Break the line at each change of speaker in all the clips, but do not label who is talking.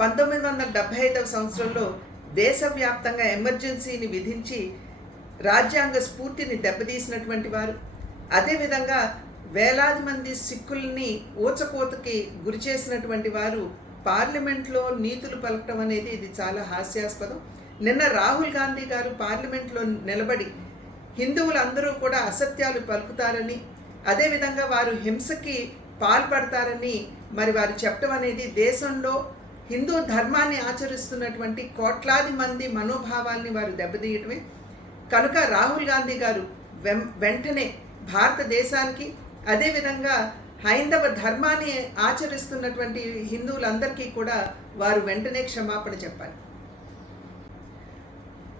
పంతొమ్మిది వందల డెబ్బై ఐదవ సంవత్సరంలో దేశవ్యాప్తంగా ఎమర్జెన్సీని విధించి రాజ్యాంగ స్ఫూర్తిని దెబ్బతీసినటువంటి వారు. అదేవిధంగా వేలాది మంది సిక్కుల్ని ఊచకోతకి గురి చేసినటువంటి వారు పార్లమెంట్లో నీతులు పలకటం అనేది ఇది చాలా హాస్యాస్పదం. నిన్న రాహుల్ గాంధీ గారు పార్లమెంట్లో నిలబడి హిందువులందరూ కూడా అసత్యాలు పలుకుతారని అదేవిధంగా వారు హింసకి పాల్పడతారని మరి వారు చెప్పడం అనేది దేశంలో హిందూ ధర్మాన్ని ఆచరిస్తున్నటువంటి కోట్లాది మంది మనోభావాల్ని వారు దెబ్బతీయటమే. కనుక రాహుల్ గాంధీ గారు వెం వెంటనే భారతదేశానికి అదేవిధంగా హైందవ ధర్మాన్ని ఆచరిస్తున్నటువంటి హిందువులందరికీ కూడా వారు వెంటనే క్షమాపణ చెప్పాలి.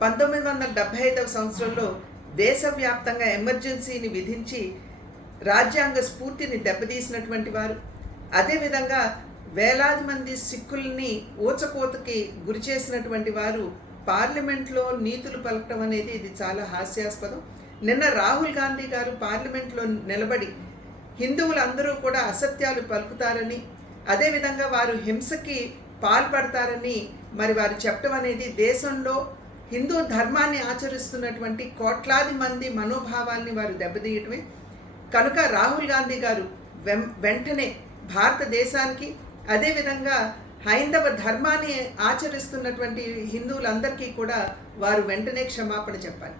పంతొమ్మిది వందల డెబ్భై ఐదవ సంవత్సరంలో దేశవ్యాప్తంగా ఎమర్జెన్సీని విధించి రాజ్యాంగ స్ఫూర్తిని దెబ్బతీసినటువంటి వారు. అదేవిధంగా వేలాది మంది సిక్కుల్ని ఊచకోతకి గురి చేసినటువంటి వారు పార్లమెంట్లో నీతులు పలకటం అనేది ఇది చాలా హాస్యాస్పదం. నిన్న రాహుల్ గాంధీ గారు పార్లమెంట్లో నిలబడి హిందువులందరూ కూడా అసత్యాలు పలుకుతారని అదేవిధంగా వారు హింసకి పాల్పడతారని మరి వారు చెప్పడం అనేది దేశంలో హిందూ ధర్మాన్ని ఆచరిస్తున్నటువంటి కోట్లాది మంది మనోభావాల్ని వారు దెబ్బతీయటమే. కనుక రాహుల్ గాంధీ గారు వెం వెంటనే భారతదేశానికి అదేవిధంగా హైందవ ధర్మాన్ని ఆచరిస్తున్నటువంటి హిందువులందరికీ కూడా వారు వెంటనే క్షమాపణ చెప్పాలి.